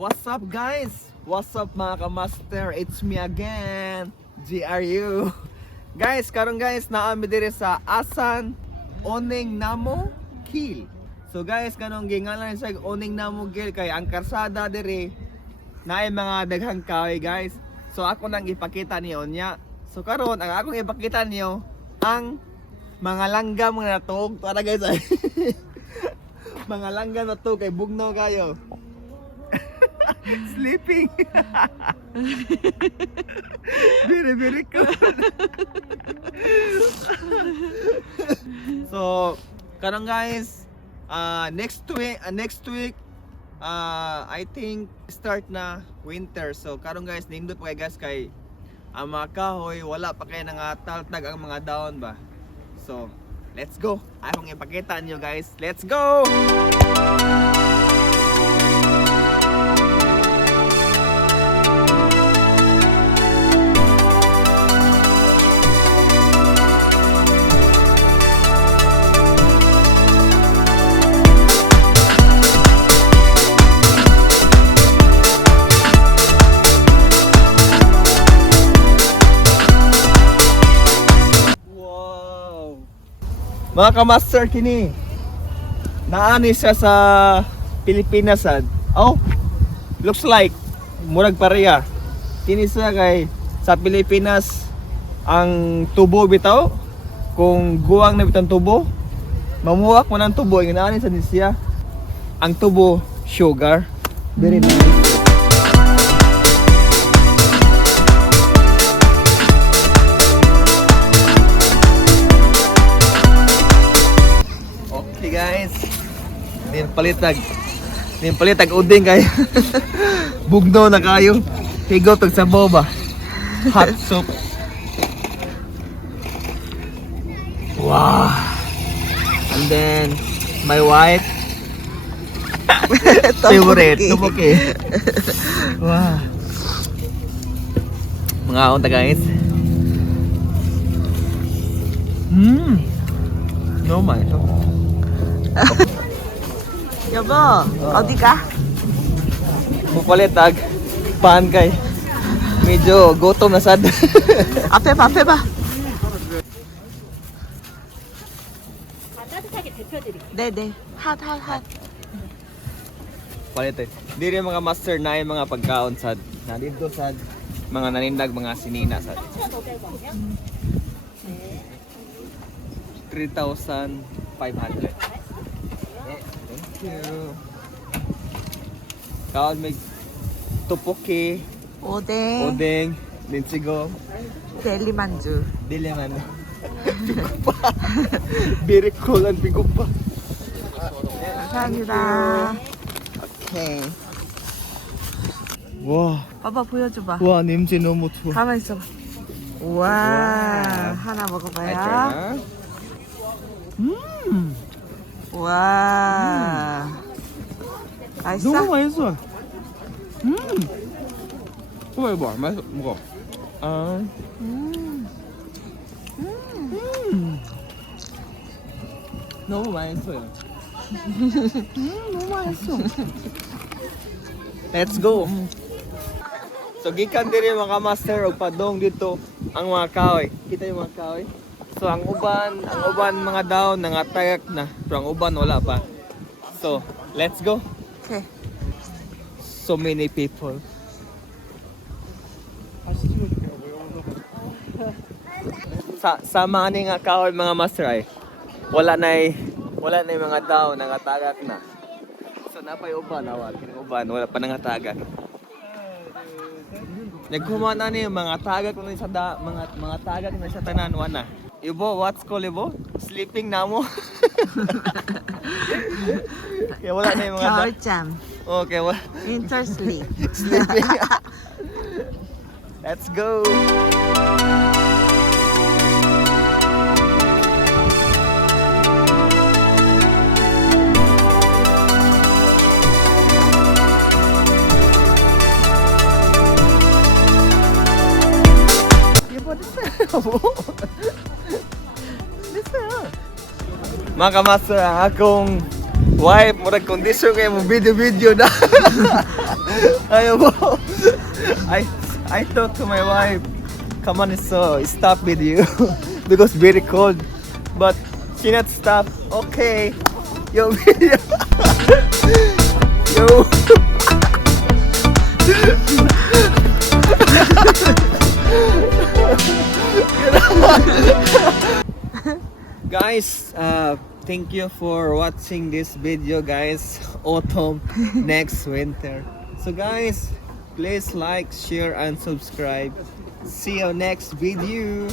What's up guys? What's up mga kamaster? It's me again, GRU. Guys, karon guys, naami dire sa Asan Oneng Namo Kill. So guys, kanong gingalan sa Oneng Namo Kill kay ang karsada dire naay mga daghang kahoy guys. So ako nang ipakita niyo niya. So karon ang akong ipakita niyo ang mga langgam nga natog. Para guys ay mga langgam na to kay bugnaw kayo. Sleeping. Very good. So, karong guys, next week I think start na winter. So, karong guys, nindot pa guys kay ang mga kahoy wala pa kay nangataltag ang mga daon ba. So, let's go. Akong ipakita niyo guys. Let's go. Mga kamaster kini naani siya sa Pilipinas sad. Oh, looks like murag pareha. Kini siya kay sa Pilipinas ang tubo bitaw. Kung guwang na bitang tubo, mamuwak mo ng tubo, inaani sa siya. Ang tubo sugar. Very nice. Guys, din palitag uding kay bugno na kayo. Higaw tag sabaw ba? Hot soup. Wow. And then my wife favorite tteokbokki. Wow. Mga unta guys. No my. 여보, 어디 가? Mupalitag pan kay medyo gutom na sad. 앞에 봐, 앞에 봐. 따뜻하게 데펴드릴게요. 네네. 핫. Palitag. Diri mga master na yung mga pagkaon sad. Nandito sad mga nanindag mga sinina sad. 3,500. Thank you. Kaon may tteokbokki, 오뎅, odeng, linsigo, 델리만주. dili man. Pigupa. Very cool and pigupa. 감사합니다. Okay. 와, 봐봐, 보여줘봐. 와 냄새 너무 좋아. 가만 있어봐. 우와, 하나 먹어봐요. 우와. 맛있어? 너무 맛있어. 이거 봐, 맛있어. 먹어. 아. 너무 맛있어요. 너무 맛있어. Let's go. So gikan diri mga master og padong dito ang mga kahoy. Kita yung mga kahoy. So ang uban mga daon nangatagak na, pero ang uban wala pa. So, let's go. 오케이. So many people. Sa mga nga kahoy mga master ay wala na mga daon nangatagak na. So napay uban awat, uban wala pa nangatagak. Nagkuha na ni mga tagak na sa mga tagak na sa tanan wana. Ibo, what's called ibo? Sleeping namo. Kaya wala na yung mga 겨울잠. Okay, wala. Winter sleep. Sleeping. Let's go. Mga kamaster, ang akong Wife, murag kondisyon kayo mo video na. Ayaw mo. I talked to my wife, come on, so stop video because very cold. But she not stop. Okay. Yo video. Yo. Guys, thank you for watching this video, guys. Autumn, next winter. So guys, please like, share, and subscribe. See you next video.